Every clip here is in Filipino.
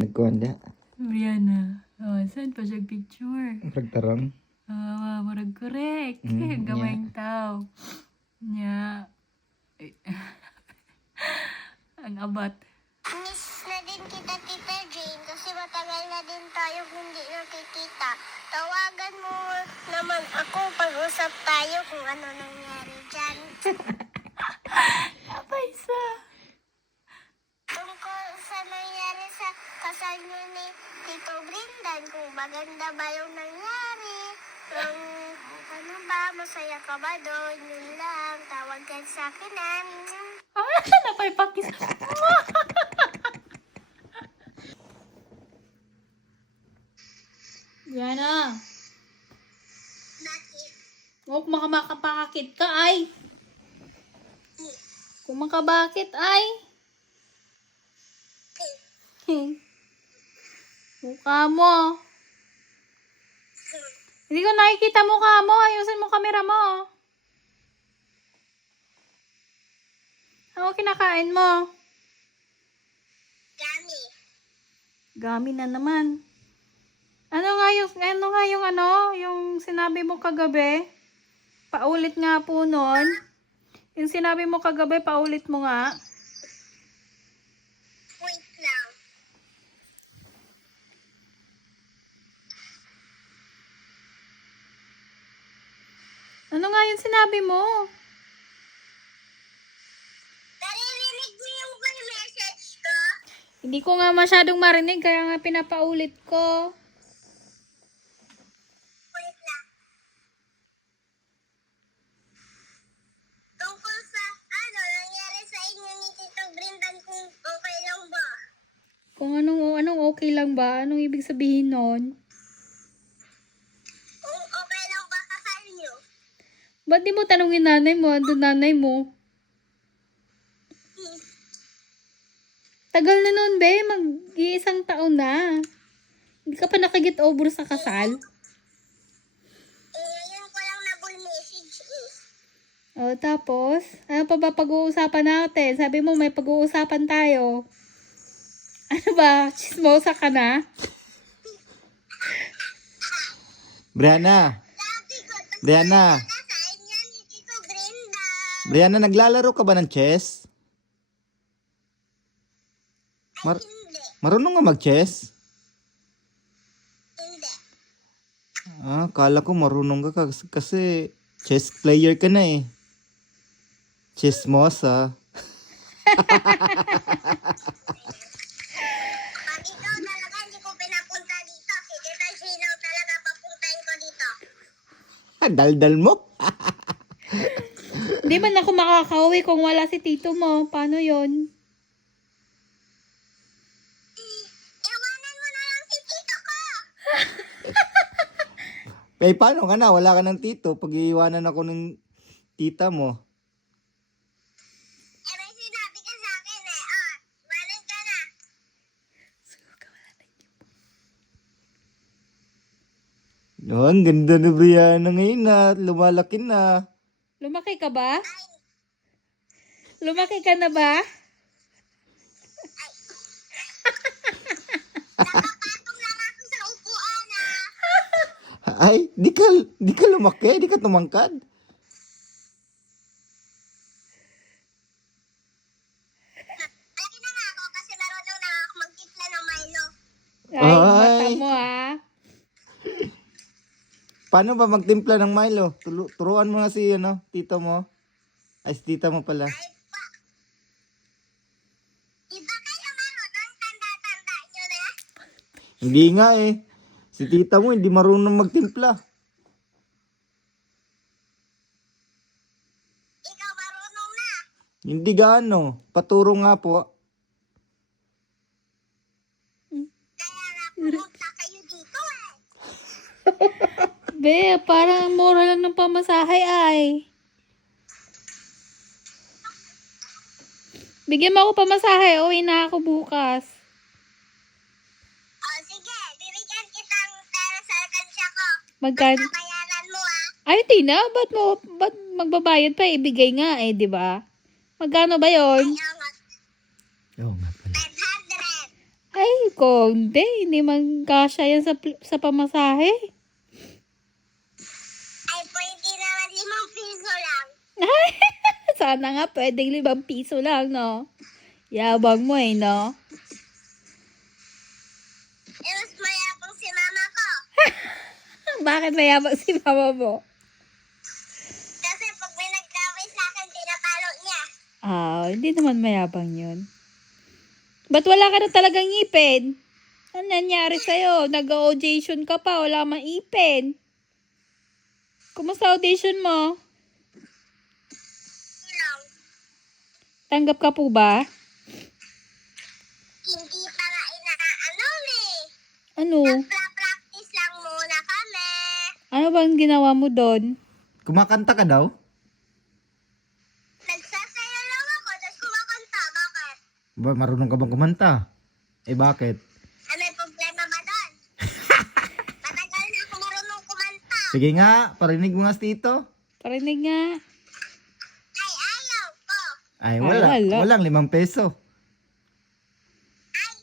Nagkuhanda. Brianna. Oh, saan pa siya picture? Ragtarong. Marag correct. Mm, Gamayng tao. Nya. Ang abat. Miss na din kita, Tita Jane, kasi matagal na din tayo hindi nakikita. Tawagan mo naman ako, pag-usap tayo kung ano nangyari dyan. Apa isa? Tungkol sa nangyari sa kasal niyo ni Tito Brindan, kung maganda ba yung nangyari, ano ba, masaya ka ba doon, yun lang, tawag ka sa akin Napay pakis. Brianna. Bakit? Huwag makapakakit ka ay. Kung makabakit ay. Mukha mo. Hindi ko nakikita mukha mo. Ayusin mo kamera mo. Ano kinakain mo? Gami. Gami na naman. Ano nga yung sinabi mo kagabi? Paulit nga po nun. Yung sinabi mo kagabi, paulit mo nga. Wait lang. Ano nga yung sinabi mo? Naririnig mo yung message ko? Hindi ko nga masyadong marinig, kaya nga pinapaulit ko. Wait lang. Tungkol sa nangyari sa inyo ni Tito Brindan, kung okay lang ba? Kung anong okay lang ba? Anong ibig sabihin nun? Kung okay lang ba kasal niyo? Ba't di mo tanungin nanay mo? Andun nanay mo. Tagal na nun, be. Mag-iisang taon na. Hindi ka pa nakaget over sa kasal. Ngayon ko lang na-bull message O, tapos? Ano pa ba pag-uusapan natin? Sabi mo may pag-uusapan tayo. Ano ba? Chismosa ka na? Brianna. Sabi ko, Brianna. kasal niya ni Tito Brindan. Brianna, naglalaro ka ba ng chess? Hindi. Marunong nga mag-chess? Hindi. Kala ko marunong ka kasi chess player ka na eh. Chismosa. Pag ikaw talaga hindi ko pinapunta dito, si Tita Jane lang talaga papuntahin ko dito. Daldal mo. Hindi man ako makakauwi kung wala si tito mo. Paano yon? Iwanan mo na lang si Tito ko. Eh, paano ka na? Wala ka ng tito. Pag iiwanan ako ng tita mo. May sinabi ka sa akin iwanan ka na. Ang ganda na Brianna ngayon na. Lumalaki na. Lumaki ka ba? Lumaki ka na ba? Nakapatong lang ako sa upuan Ay, di ka lumaki. Di ka tumangkad. Lagi na nga ako kasi marunong na ako magtimpla ng Milo. Ay, Ay. mata mo Paano ba magtimpla ng Milo? Turuan mo nga si tito mo. Ay, si tita mo pala. Iba kayo marunong tanda-tanda nyo na. Hindi nga eh. Si tita mo hindi marunong magtimpla. Ikaw marunong na. Hindi gaano. Paturo nga po. Kaya nga pumunta kayo dito Be, parang mura lang ng pamasahe ay. Bigyan mo ako pamasahe. Uwi na ako bukas. Sige, bibigyan kitang pera sa alkansya ko. Magkano? Bayaran mo Ay, Tina, ba't magbabayad pa? Ibigay nga eh, di ba? Magkano ba yon? Ayaw nga. Oo nga pala. 500. Ay, konti. Hindi man kasya yan sa pamasahe. Ay, pwede naman 5 piso lang. Sana nga pwedeng 5 piso lang, no? Yabang mo eh, no? Eh, mas mayabang si mama ko. Bakit mayabang si mama mo? Kasi pag may nagkaway sa akin, tinapalo niya. Hindi naman mayabang yun. Ba't wala ka na talagang ngipin? Ano nangyari sa'yo? Nag-audition ka pa, wala mang ipin. Kumusta audition mo? Lang. Tanggap ka po ba? Hindi pa nga inaano eh. Ano? Nagpa-practice lang muna kami. Ano bang ginawa mo doon? Kumakanta ka daw? Nagsasayaw lang ako, tapos kumakanta. Bakit? Ba, marunong ka bang kumanta? Eh bakit? Ah, may problema ba doon? Matagal na ako marunong kumanta. Sige nga, parinig mo nga si Tito. Parinig nga. Ay, ayaw ko. Ay, Ay, wala. wala. Walang 5 peso. Ay,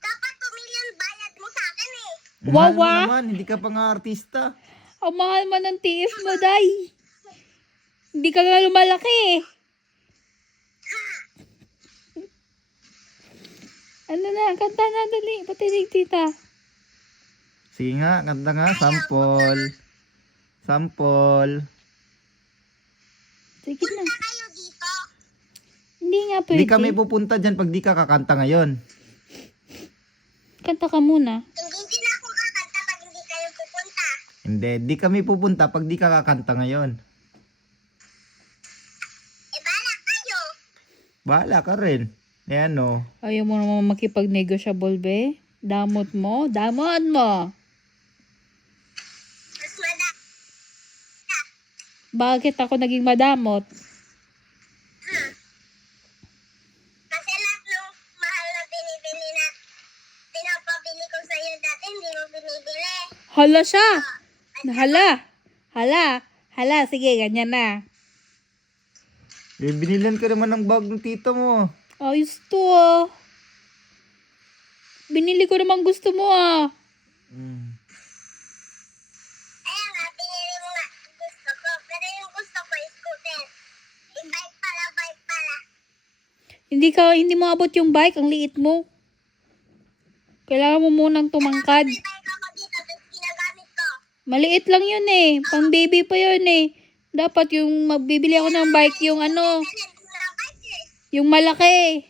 dapat 2 million bayad mo sa akin eh. Mahal mo Wawa. naman, hindi ka pa nga artista. Ang mahal man ng TF mo, day. Hindi ka nga lumalaki eh. Ano na, kanta na, dali. Patinig, tita. Sige nga, kanta nga, sample. Sample. Sige na. Punta kayo dito. Hindi nga pwede. Hindi kami pupunta dyan pag di ka kakanta ngayon. Kanta ka muna. Hindi din ako kakanta pag hindi kayo pupunta. Hindi, di kami pupunta pag di ka kakanta ngayon. Eh, balak kayo. Bahala ka rin. Eh ano, Ayaw mo naman makipag-negotiable, be. Damot mo. Damot mo. Mas mada. Bakit ako naging madamot? Kasi lahat ng mahal na binibili na pinapabili ko sa'yo dati, hindi mo binibili. Hala siya. Hala. Hala. Hala. Sige, ganyan na. eh, binilan ka naman ng bag ng tito mo. Ayos to ah. Binili ko naman gusto mo ah. Mm. Kaya nga, pinili mo nga gusto ko. Pero yung gusto ko, scooter. Bike pala. Hindi mo abot yung bike. Ang liit mo. Kailangan mo munang tumangkad. May bike ako dito, tapos ginagamit ko. Maliit lang yun eh. Pang baby pa yun eh. Dapat yung magbibili ako ng bike yung ano. Kasi na bike eh. Yung malaki.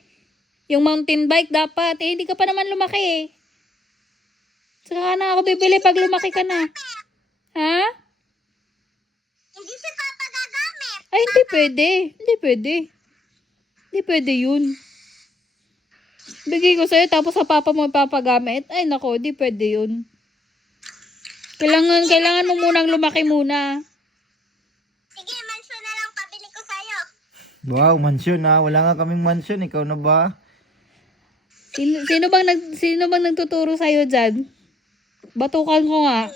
Yung mountain bike dapat. Eh, hindi ka pa naman lumaki eh. Saka na ako bibili pag lumaki ka na. Ha? Hindi si Papa gagamit. Ay, hindi pwede. Hindi pwede. Hindi pwede yun. Bigay ko sa'yo tapos sa papa mo ipapagamit. Ay, nako, hindi pwede yun. Kailangan mo munang lumaki muna. Sige, mansion na lang pabili ko sa'yo. Wow, mansyon ha. Wala nga kaming mansyon. Ikaw na ba? Sino bang nagtuturo sa'yo dyan? Batukan ko nga.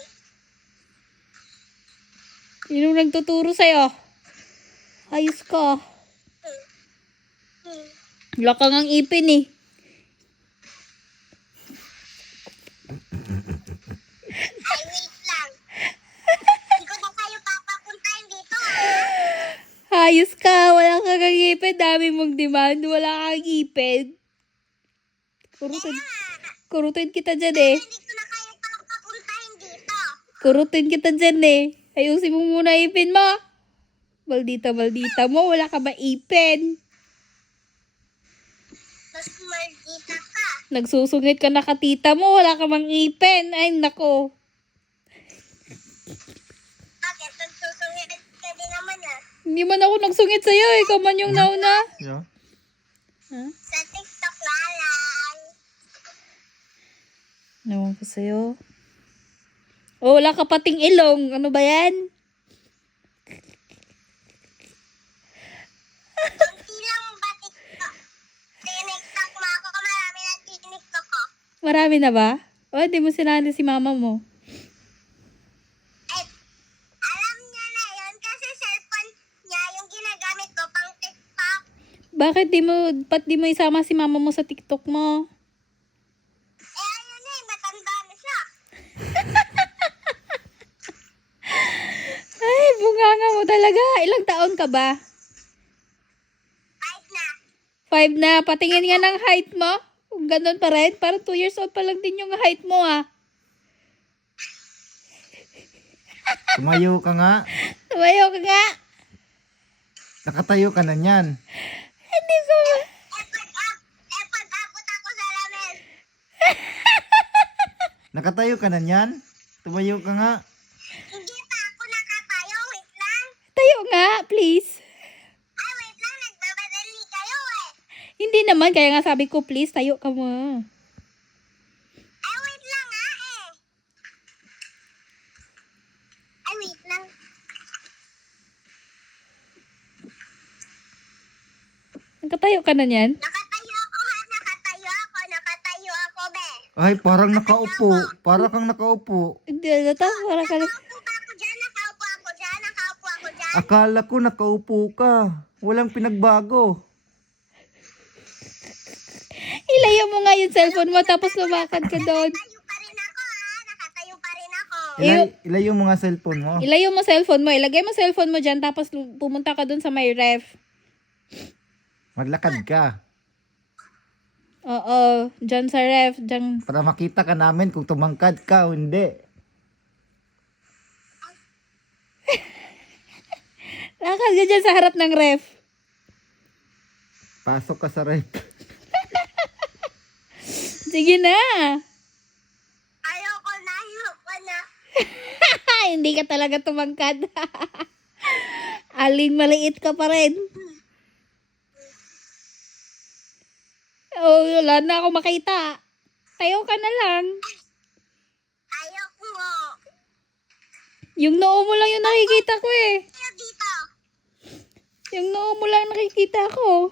Sino nagtuturo sa'yo? Ayos ka. Lakang ang ipin eh. Ay, wait lang. Hindi ko na kayo papapuntahin dito. Ayos ka. Wala kang ipin. Dami mong demand. Wala kang ipin. Kurutin kita dyan eh. Hindi ko na kayo papapuntahin dito. Kurutin kita dyan eh. Ayusin mo muna ipin mo. Maldita mo. Wala ka ba ipin? Mas maldita ka. Nagsusungit ka na katita mo. Wala ka bang ipin? Ay, nako. Bakit? Nagsusungit ka din naman ah. Hindi man ako nagsungit sa'yo. Ikaw man yung nauna. Yeah. Ha? Sa TikTok na lang. Nawan ko sa'yo. Oh, wala ka pating ilong. Ano ba yan? Kunti lang ba TikTok? TikTok mo ako. Marami na TikTok ko. Marami na ba? O, di mo sinali si mama mo. Eh, alam niya na yun kasi cellphone niya yung ginagamit ko pang TikTok. Bakit di mo isama si mama mo sa TikTok mo? Talaga? Ilang taon ka ba? 5 na. 5 na. Patingin nga ng height mo. Kung ganun pa rin. Parang 2 years old pa lang din yung height mo ah. Tumayo ka nga. Tumayo ka nga. Nakatayo ka na niyan. Hindi ko Pag abot ako sa lamin. Nakatayo ka na niyan. Tumayo ka nga. Hindi pa ako nakatayo. Wait lang. tayo nga, please. Ay, wait lang. Nagbamadali kayo eh. Hindi naman. Kaya nga sabi ko, please, tayo ka mo. Ay, wait lang nga eh. Ay, wait lang. Nakatayo ka na niyan? Nakatayo ako ha. Nakatayo ako, be. Ay, parang nakaupo. Para kang nakaupo. Hindi na para ka. Nakaupo pa ako dyan. Nakaupo ako dyan. Nakaupo ako dyan. Akala ko nakaupo ka. Walang pinagbago. Ilayo mo nga yung cellphone mo tapos lumakad ka doon. Nakatayo pa rin ako ha. Nakatayo pa rin ako. Ilayo mo nga cellphone mo. Ilayo mo cellphone mo. Ilagay mo cellphone mo dyan tapos pumunta ka doon sa may ref. Maglakad ka. Oo. Dyan sa ref. Dyan. Para makita ka namin kung tumangkad ka o hindi. Lakad ka dyan sa harap ng ref. Pasok ka sa ref. Sige na. Ayoko na. Hindi ka talaga tumangkad. Aling maliit ka pa rin. Oh, wala na ako makita. Tayo ka na lang. Ayoko. Yung noo mo lang yung nakikita ko eh. Tayo dito. Yung noo mo lang nakikita ko.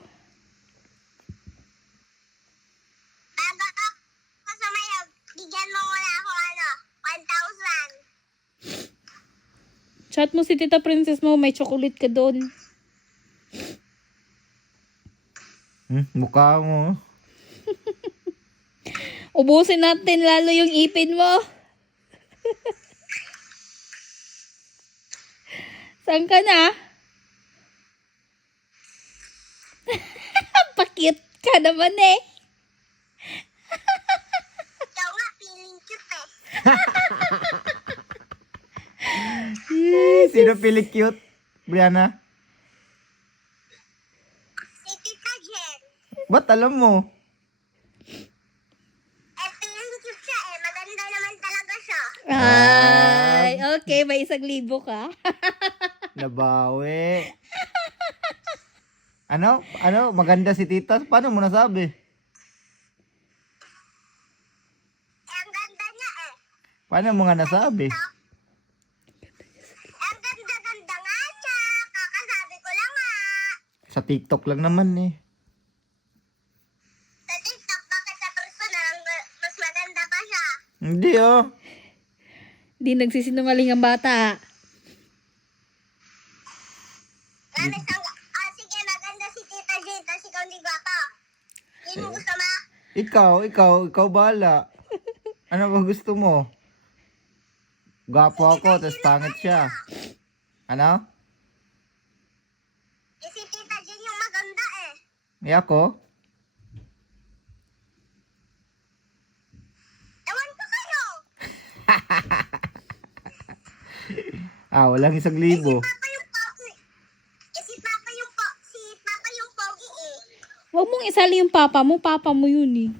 Bago ako sa mayroon, bigyan mo muna ako 1,000. Chat mo si Tita Princess mo, may chocolate ka doon. Mukha mo. Ubusin natin lalo yung ipin mo. Saan ka na? Pakit ka naman eh. Ikaw nga, feeling cute eh. Sino pili cute? Brianna? Si Tita Jen. Ba't alam mo? Feeling cute siya eh. Maganda naman talaga siya. Ay, okay. May 1,000 ka. Nabawi. Ano? Maganda si tita? Paano mo nasabi? Ang ganda niya eh. Paano mo nga nasabi? Ang ganda-ganda nga niya. Kakasabi ko lang nga. Sa TikTok lang naman eh. Sa TikTok, bakit sa personal mas maganda pa siya? Hindi oh. Di nagsisinungaling ang bata. Sige, maganda si Tita Jen. Tapos ikaw hindi gwapa. Yun mo gusto mo? Ikaw bahala. Ano ba gusto mo? Gwapo ako, tapos pangit siya. Ano? Si Tita Jen yung maganda eh. Eh ako? Ewan ko kayo. Walang 1,000. Papa yung pogi. Si Papa yung pogi eh. Huwag mong isali yung papa mo. Papa mo yun eh.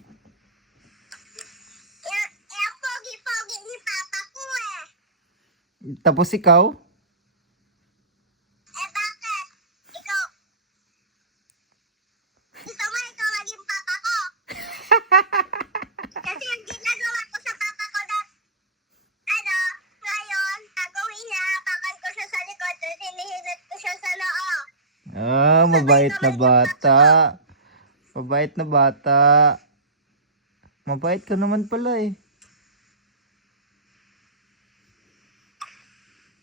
Ang pogi-pogi ni Papa ko eh. Tapos ikaw? Bakit? Ikaw. Gusto mo ikaw maging Papa ko? Kasi yung ginagawa ko sa Papa ko ngayon, pag-uwi niya, pakan ko siya sa likod, tapos hinihinat ko siya sa noo. Mabait na bata. Mabait na bata. Mabait ka naman pala eh.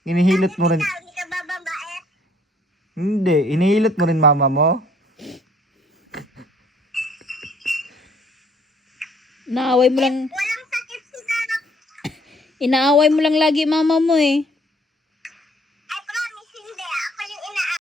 Inihilot mo rin. Ikaw, hindi ka bababait? Hindi, inihilot mo rin mama mo. Inaaway mo lang. Walang sakit si Nana. Inaaway mo lang lagi mama mo eh.